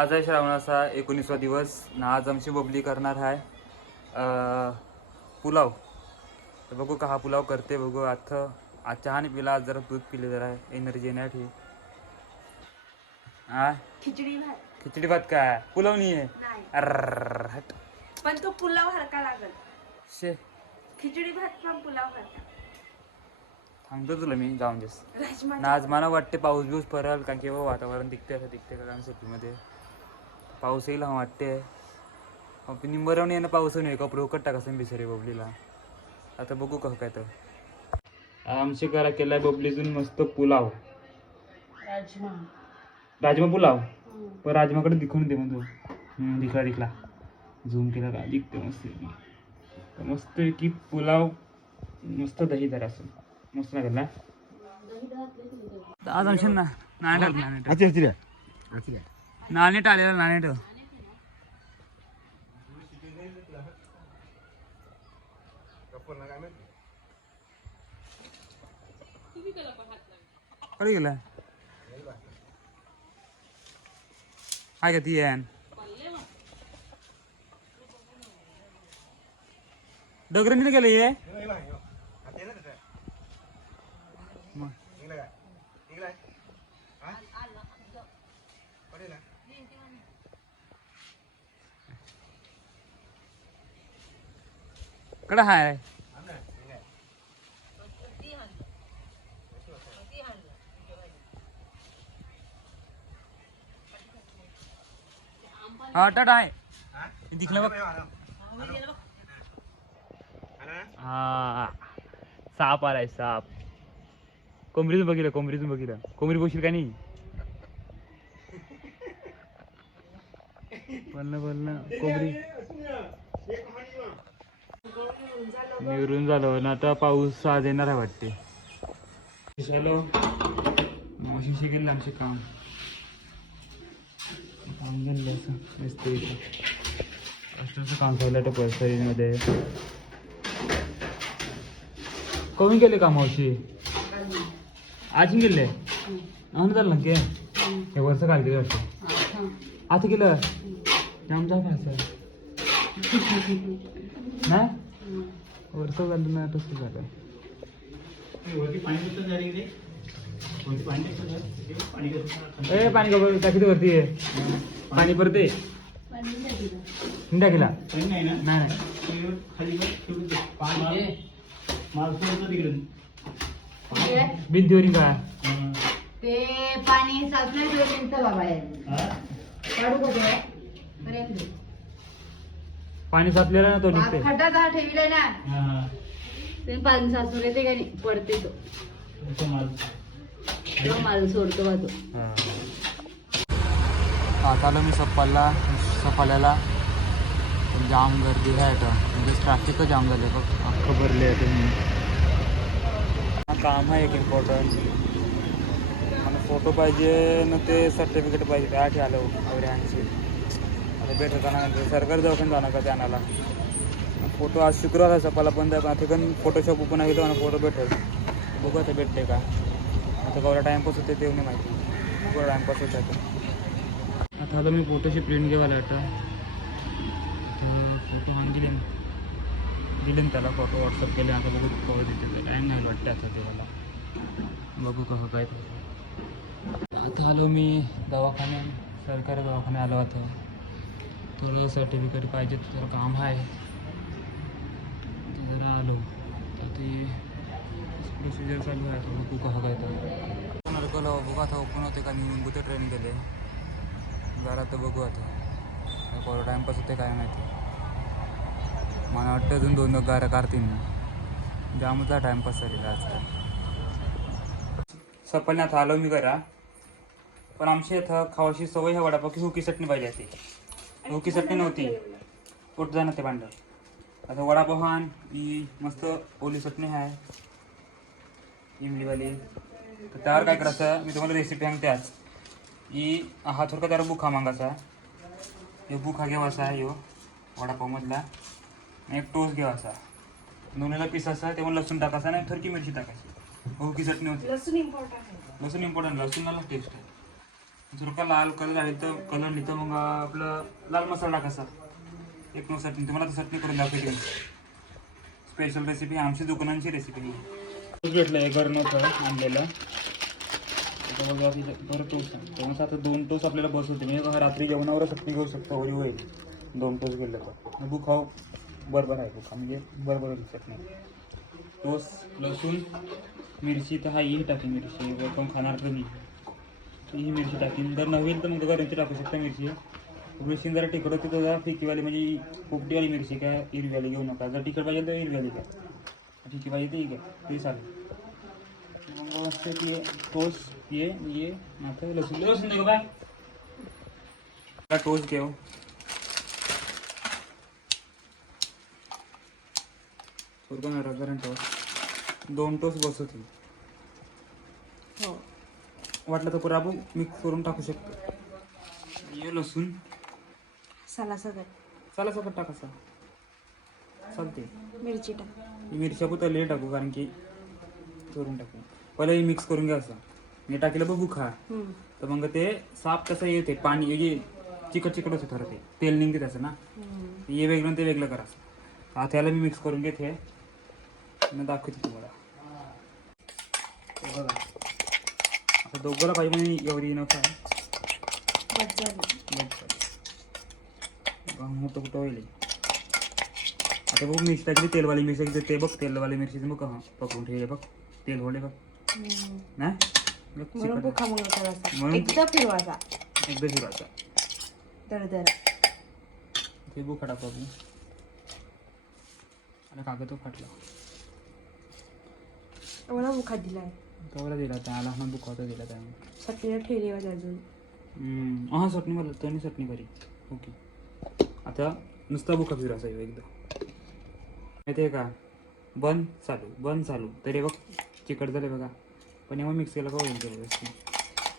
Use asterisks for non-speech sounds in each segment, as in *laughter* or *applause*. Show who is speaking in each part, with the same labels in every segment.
Speaker 1: आज आहे श्रावणाचा एकोणीसवा दिवस ना आज आमची बबली करणार आहे अं, पुलाव. तर बघू का हा पुलाव करते बघू आता आज चहा नाही पिला आज जरा दूध पिले जरा एनर्जी येण्यासाठी हा
Speaker 2: खिचडी भात.
Speaker 1: खिचडी भात काय पुलाव नाही आहे? हट
Speaker 2: पण तो पुलाव हलका लागल
Speaker 1: शे
Speaker 2: खिचडी भात पण पुलाव
Speaker 1: सांगतो तुला मी जाऊन देस ना आज मला वाटते पाऊस बिऊस पडेल कारण की वातावरण दिखते असं दिखते का कारण सिटीमध्ये पाऊस येईल हा वाटते निंबरवणी आहे ना पाऊस नाही कपडे उकट टाकायचं बिसरे बबलीला. आता बघू कसं काय तर. आमचे करा केलाय बबलीतून मस्त पुलाव.
Speaker 2: राजमा.
Speaker 1: राजमा पुलाव? पण राजमाकडे दिखून दे मग तू हम्म, दिखला दिखला. झूम केला का? दिखते मस्त. तर मस्त की पुलाव मस्त दही जरा असं. मस्त लागेल ना? आज आमच्या ना नाणेट नाणेट
Speaker 3: आची
Speaker 1: नाणेट आलेला नाणेट. कडे गेला हाय का ती यान. गेलं ये कडं हाय हा टाटा आहे दिखलं बघ हा साप आलाय साप। कोंबरीतून बघितलं कोंबरीतून बघितलं कोंबरी बसशील का नाही। बोलणं बोलणं कोंबरी निवरून झालं ना आता पाऊस आज येणार आहे वाटते. झालो. मावशी शिकेल आमचे काम. काम झालं असं कष्टाचं काम चाललं तर पर्सरीमध्ये कमी गेले का मावशी? आज गेले? आणून चाललं के? हे वर्ष काय केलं वाटतं. आता केलं जाम जाम असं नाही? वर्ष झालं ना तसं झालं ए पाणी का टाकी वरती आहे? पाणी परते? टाकीला नाही नाही. भिंतीवरी का?
Speaker 4: ते पाणी साचलं बाबा काढू.
Speaker 1: पाणी साचलेलं ना तो
Speaker 4: हा
Speaker 1: निघते
Speaker 4: खड्डा हा ठेवलाय ना. ते पाणी साचून येते का नाही? पडते तो. तो माल. सोडतो बा तो.
Speaker 1: आता आलो मी सप्पाला सपाल्याला पण जाम गर्दी आहे आता. म्हणजे ट्रॅफिकच जाम झाले बघ. अख्खं भरले आहे तुम्ही हा काम आहे एक इम्पॉर्टंट मला फोटो पाहिजे न ते सर्टिफिकेट पाहिजे. त्यासाठी आलो अवऱ्यांची आता भेटत सरकारी दवाखान्यात जाणार का त्यानाला फोटो आज शुक्रवार आहे सपाला बंद आहे पण आता पण फोटोशॉप ओपन आहे आणि फोटो भेटेल. बघू आता भेटते का? आता केवढा टाईमपास होते ते नाही माहिती. केवढा टाईमपास होते आता. आता आलो मी फोटोची प्रिंट घेवायला आता. तर फोटो हान दिले ना दिले ना त्याला फोटो व्हॉट्सअप केले आता बघू कवर देते टाईम नाही वाटते आता ते मला बघू कसं काय आता आलो मी दवाखान्यात सरकारी दवाखान्यात आलो आता. थोडं सर्टिफिकेट पाहिजे थोडं काम आहे तर जरा आलो. तर ते प्रोसिजर चालू आहे. आता तू कसं काय तर नरकलो बघू आता ओपन होते का मी गुते ट्रेन गेले जरा तर बघू आता. कोणा टाईमपास होते काय माहिती. मला वाटतं अजून दोन गाऱ्या काढतील ना. जामचा टाईमपास झालेला आज तर आता आलो मी घरा. पण आमची इथं खावाशी सवय ह्या वडापाव की हुकी चटणी पाहिजे ती हुकी चटणी नव्हती. कुठं जाणं ते भांडं. आता वडापाव हान ही मस्त ओली चटणी आहे. इमलीवाली. तर त्यावर काय करायचं मी तुम्हाला रेसिपी सांगते आज. ही हा थोडका त्यावर बुखा मागायचा. हे बुखा घ्यावाचा आहे ह्यो वडापावमधला. आणि एक टोस्ट घ्यावाचा दोन्हीला पीस असा ते लसूण टाकायचा आणि थोडकी मिरची टाकायची. हुकी चटणी होती.
Speaker 2: लसूण इम्पॉर्टंट
Speaker 1: लसूण इम्पॉर्टंट लसूणाला टेस्ट आहे. जर का लाल कलर आहे तर कलर नाही तर मग आपलं लाल मसाला टाकायचा एक नऊ चटणी. तुम्हाला तर चटणी करून दाखवते स्पेशल रेसिपी आमची दुकानांची रेसिपी भेटलं आहे गरणं फळ आणलेलं. आता बघा बरं टोस आहे. आता दोन टोस आपल्याला बसवते म्हणजे बघा रात्री जेवणावर चटणी घेऊ शकतो वरी होईल. दोन टोस गेलं तर. बुक खाऊ बरोबर आहे बुका म्हणजे बरोबर होईल चटणी. टोस लसूण मिरची तर हा येईल टाकी मिरची. वर खाणार कमी ही टाकीन जर नवीन तर मग गरमची टाकू शकता मिरची जरा तिखट होती तर फिकीवाली म्हणजे पोपटीवाली मिरची काय हिरवीवाली घेऊ नका. जर तिखट पाहिजे तर हिरवीवाली फिकी पाहिजे ती घ्या. ते चालेल. मग टोस ये ये लसूण. लसूण टोस घेऊ. दोन टोस बसवतील.
Speaker 2: हो.
Speaker 1: वाटलं तर पुरा आपण मिक्स करून टाकू शकतो. ये लसूण.
Speaker 2: सला सगळं.
Speaker 1: चला टाकायचा चालते
Speaker 2: मिरची टाक.
Speaker 1: ही मिरच्या पण तले टाकू कारण की करून टाकू. पहिलं हे मिक्स करून घ्यायचं मी टाकलं बघू खा.
Speaker 2: हम्म.
Speaker 1: तर मग ते साफ कसं येते पाणी म्हणजे चिकट चिकट होते थोडं ते तेल निघते त्याचं ना.
Speaker 2: हम्म.
Speaker 1: हे वेगळं आणि ते वेगळं करायचं आता याला मी मिक्स करून घेते. आणि दाखवते तुम्हाला हे बघा दोघाला पाहिजे म्हणजे एवढी नफा आहे मोठं कुठं होईल आता बघ मिरची टाकली तेलवाली मिरची टाकली ते बघ तेलवाली मिरची बघ हा पकडून ठेवले बघ तेल होले बघ. ना
Speaker 2: मग एकदा फिरवायचा.
Speaker 1: एकदा
Speaker 2: दर
Speaker 1: ते आणि कागद फाटला.
Speaker 2: मला बुखा दिलाय.
Speaker 1: कवरा दिला त्याला हा बुक होता दिला त्याने.
Speaker 2: सटणीला ठेवली अजून.
Speaker 1: हा चटणी मला त्याने चटणी करी ओके. आता नुसता बुका फिरायचा आहे एकदा. माहिती आहे का? बंद चालू बंद चालू. तरी बघ चिकट झाले बघा. पण यामुळे मिक्स केलं का होईल व्यवस्थित.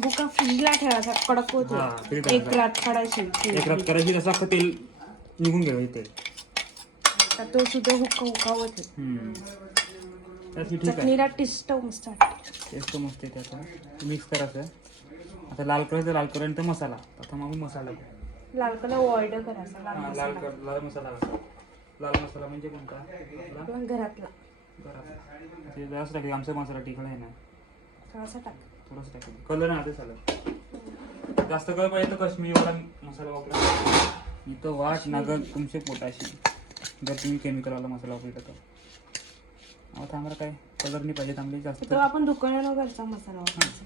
Speaker 2: बुका फ्रीजला ठेवायचा कडक
Speaker 1: हा,
Speaker 2: होतो
Speaker 1: फ्रीज
Speaker 2: एक
Speaker 1: ठेवायचा.
Speaker 2: रात काढायची
Speaker 1: एक रात करायची तसं अख्खं तेल निघून गेलं तेल
Speaker 2: तर तो सुद्धा हुक्का हुक्का होते
Speaker 1: हम्म. त्याची ठीक आहे.
Speaker 2: चटणीला टिस्ट मस्त
Speaker 1: टेस्ट मस्त आहे त्याचा मिक्स करायचं आता लाल करायचं लाल करायचं तर मसाला. आता मग मसाला
Speaker 2: लाल कलर ऑर्डर करायचा लाल
Speaker 1: हा, लाल
Speaker 2: मसाला.
Speaker 1: कर लाल मसाला घालायचा. लाल मसाला म्हणजे कोणता? आपला?
Speaker 2: आपला घरातला.
Speaker 1: घरातला. ते जास्त टाकले आमचा मसाला तिखट आहे ना.
Speaker 2: थोडासा टाक.
Speaker 1: थोडंसं टाकले कलर नाही आता चालत जास्त कलर पाहिजे तर काश्मीरीवाला मसाला वापरा. इथं वाट नागर तुमचे पोटाशी. जर तुम्ही केमिकलवाला मसाला वापरला तर. आता आम्हाला काय कलर नाही पाहिजे आम्हाला जास्त
Speaker 2: तो आपण दुकानानं घरचा मसाला वापरायचा.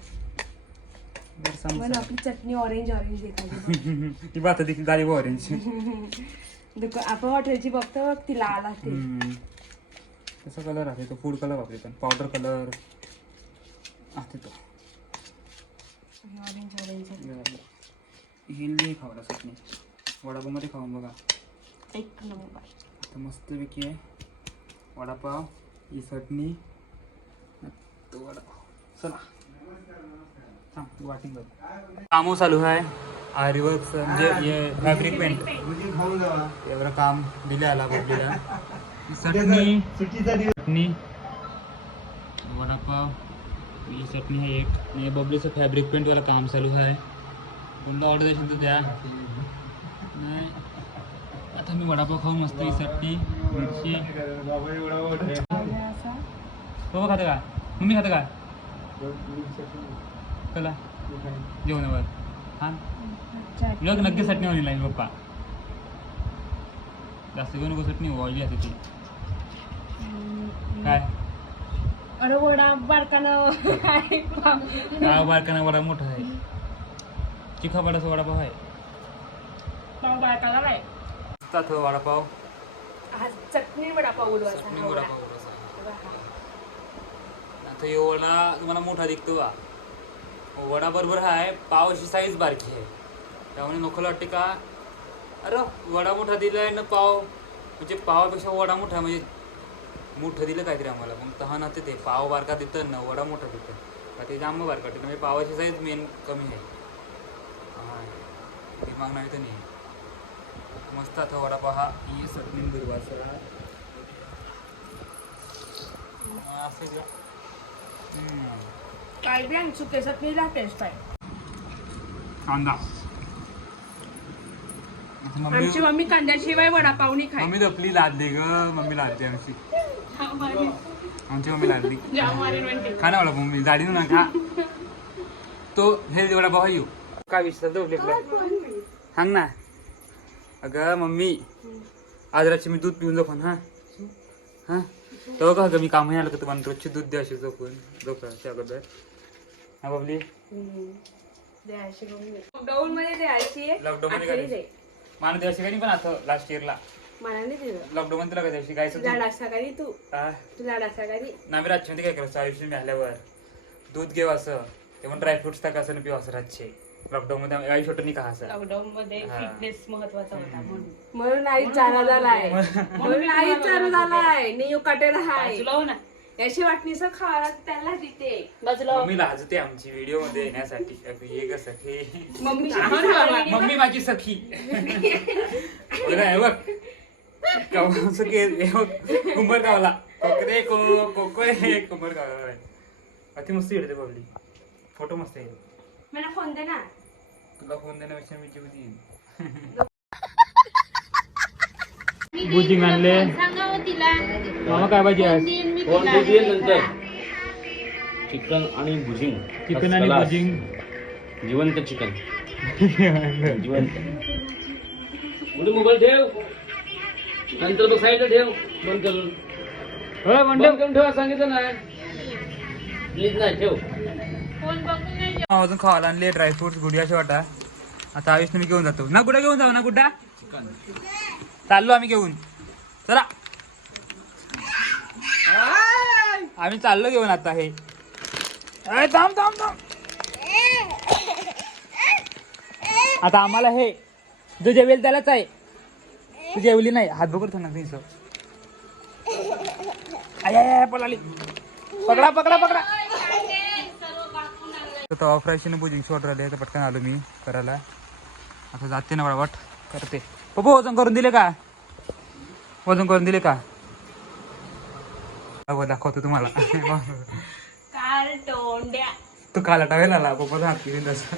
Speaker 1: जरासा
Speaker 2: मग
Speaker 1: मसाला.
Speaker 2: आपली चटणी ऑरेंज ऑरेंज देखायची
Speaker 1: ती बात देखील गाडी ऑरेंज
Speaker 2: दुकान आपण हॉटेलची बघतो बघ ती लाल असते.
Speaker 1: तसा कलर आहे तो फूड कलर वापरतो पावडर कलर आहे तो.
Speaker 2: ऑरेंज ऑरेंज
Speaker 1: हिंदी खावायला चटणी. वडापावमध्ये खाऊन बघा.
Speaker 2: एक नंबर.
Speaker 1: आता मस्तपैकी आहे. वडापाव. ही चटणी. चला. कामो चालू आहे. आरिवर्स म्हणजे हे फॅब्रिक पेंट एवढं काम दिले आला बघलेला चटणी. चटणी. वडापाव. ही चटणी आहे एक. आणि बबलीचं फॅब्रिक पेंटवाला काम चालू आहे. कोणता ऑर्डर देशील तर द्या नाही. आता मी वडापाव खाऊ मस्त ही चटणी. मिरची. बाबा खातं का? मम्मी खातं का? चला. जेवणावर हां लोक नक्की चटणी होईल नाही पप्पा. जास्त घेऊ नको चटणी ऑइली असते ती. काय?
Speaker 2: अरे वडा बारकानं
Speaker 1: काय बारकाना वडा मोठा आहे. चिखा वडाचा वडापाव आहे.
Speaker 2: बारकाला नाही.
Speaker 1: मस्त वडापाव.
Speaker 2: हा चटणी वडापाव
Speaker 1: चटणी
Speaker 2: उडवायचा.
Speaker 1: वडापाव उडवायचा. आता हे वडा तुम्हाला मोठा दिसतो का वडा बरोबर आहे पावाची साईज बारकी आहे. त्यामुळे नकोला वाटते का? अरे वडा मोठा दिलाय ना पाव. म्हणजे पावापेक्षा वडा मोठा म्हणजे मोठं दिलं काहीतरी आम्हाला. मग तहान ते ते. पाव बारका देतं ना वडा मोठा देतं. का ते जांब बारका देतं म्हणजे पावाची साईज मेन कमी आहे. हा. नाही तर नाही. मस्त आता वडापाव हा ही दुर्वासला असं.
Speaker 2: काय बी आणि चुके चटणीला टेस्ट आहे.
Speaker 1: कांदा. आता मम्मी
Speaker 2: आमची मम्मी कांद्याशिवाय वडापाव नाही खाय.
Speaker 1: मम्मी दपली लादली ग मम्मी लादली आमची. आमची मम्मी लादली.
Speaker 2: जाम मारेन म्हणते.
Speaker 1: खा ना वडापाव मम्मी जाडी ना खा. *laughs* तो हे वडापाव येऊ. काय विचार तो सांग ना. अगं मम्मी. आज रात्री मी दूध पिऊन झोपून हा. हा. तो का मी काम आलं का तुम्हाला रोजची दूध द्या अशी झोपून झोपायच्या अगोदर. हा बाबली.
Speaker 2: लॉकडाऊन मध्ये द्यायची.
Speaker 1: Lockdown मध्ये करायची. मला द्यायची का नाही पण आता लास्ट इयरला
Speaker 2: मला नाही दिलं
Speaker 1: लॉकडाऊन मध्ये तुला काय द्यायची
Speaker 2: तुला डासा करी तू. तुला डासा करी.
Speaker 1: ना मी रातची काय करायचं आयुष्य मी आल्यावर. दूध घेऊ असं. ते पण ड्रायफ्रुट्स टाका असं पिऊ असं रातचे. लॉकडाऊन मध्ये आई छोटं नाही का
Speaker 2: लॉकडाऊन मध्ये
Speaker 1: हा.
Speaker 2: फिटनेस महत्त्वाचा होता म्हणून. म्हणून आई चारा झालाय. म्हणून आई चारा झालाय. नाही काटेला हाय याची वाटणीच खायला त्याला देते. बाजूला
Speaker 1: मम्मी लाजते आमची व्हिडिओमध्ये येण्यासाठी. अगं ये ग सखी.
Speaker 2: मम्मी
Speaker 1: मम्मी माझी सखी. बघा, हे बघ. कवा- सखी, हे बघ, कुंभार गावला कोकरे को कोकोरे कुंभार गावला अति मस्त येते बबली. फोटो मस्त आहे.
Speaker 2: मला फोन दे ना.
Speaker 1: तुला फोन देण्यापेक्षा मी जीव देईन. बुजिंग आणले मामा काय पाहिजे आज
Speaker 3: फोन देईल नंतर. चिकन आणि भुजिंग
Speaker 1: चिकन आणि. बुजिंग.
Speaker 3: जिवंत चिकन. *laughs* जिवंत. पुढे मोबाईल ठेव. नंतर बघ साईडला ठेव. बंद करून.
Speaker 1: होय
Speaker 3: बंद. करून ठेवा सांगितलं ना प्लीज नाही ठेव.
Speaker 1: अजून खावायला आणले ड्रायफ्रुट्स गुडिया वाटा. आता आयुष मी घेऊन जातो. ना कुठे घेऊन जाऊ ना कुठं? चाललो आम्ही घेऊन. चला. आम्ही चाललो घेऊन आता हे. थांब थांब थांब. आता आम्हाला हे जो जेवेल त्यालाच आहे. तू जेवली नाही. हात बघत ना तुझं आय, पळाली. पकडा पकडा पकडा. तर ऑफ रायशीने बुजिंग शॉट राहिले तर पटकन आलो मी करायला. आता जाते ना वाट करते. पप्पा वजन करून दिले का? वजन करून दिले का? बघा, दाखवतो तुम्हाला. *laughs* तू काला टावेल आला पप्पा घेऊन तसं.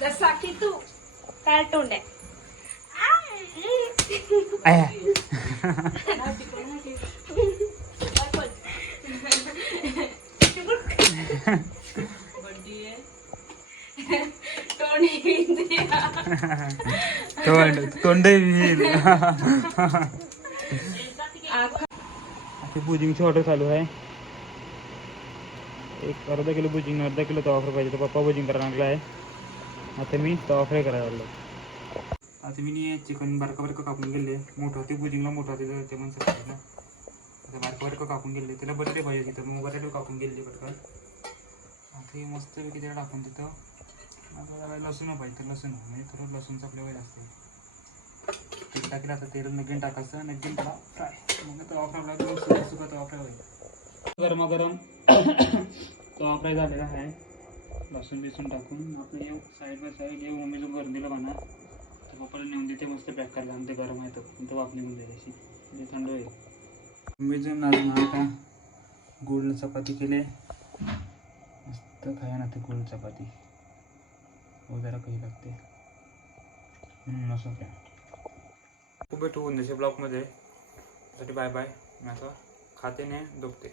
Speaker 2: जसा की तू काल तोंड्या. *laughs* *laughs* *laughs*
Speaker 1: तोंड तोंड बुजिंगची ऑर्डर चालू आहे. एक अर्धा किलो बुजिंग अर्धा किलो तवा फ्राय पाहिजे तर पप्पा बुजिंग करायला लागला आहे. आता मी तवा फ्राय करायला लागलो. आता मी चिकन बारका बारका कापून गेले मोठं होते बुजिंगला मोठं होते तर ते पण ना. आता बारका बारका कापून गेले त्याला बटाटे पाहिजे तिथं मग बटाटे कापून गेले पटकन आता हे मस्त त्याला टाकून तिथं आता जरा लसूण पाहिजे तर लसूण म्हणजे थोडं लसूणचा फ्लेवर वेळ असते तेल टाकलं आता तेल नगीन टाकायचं नगीन त्याला फ्राय. मग तवा फ्राय लागला. सुका सुका तवा फ्राय होईल गरमागरम *coughs* तवा फ्राय झालेला आहे. लसूण बिसून टाकून आपण येऊ साईड बाय साईड येऊ. मम्मीचं घर दिलं म्हणा तर पप्पाला नेऊन देते मस्त पॅक करायला. आणि ते गरम आहे तर तर वाप निघून जाईल अशी. म्हणजे थंड होईल. मम्मीचं अजून आता गोड चपाती केले. मस्त खाया ना ते गोड चपाती. हो जरा काही लागते. असं काय खूप भेटू उद्याच्या ब्लॉकमध्ये त्यासाठी बाय बाय. मी आता खाते नाही दुखते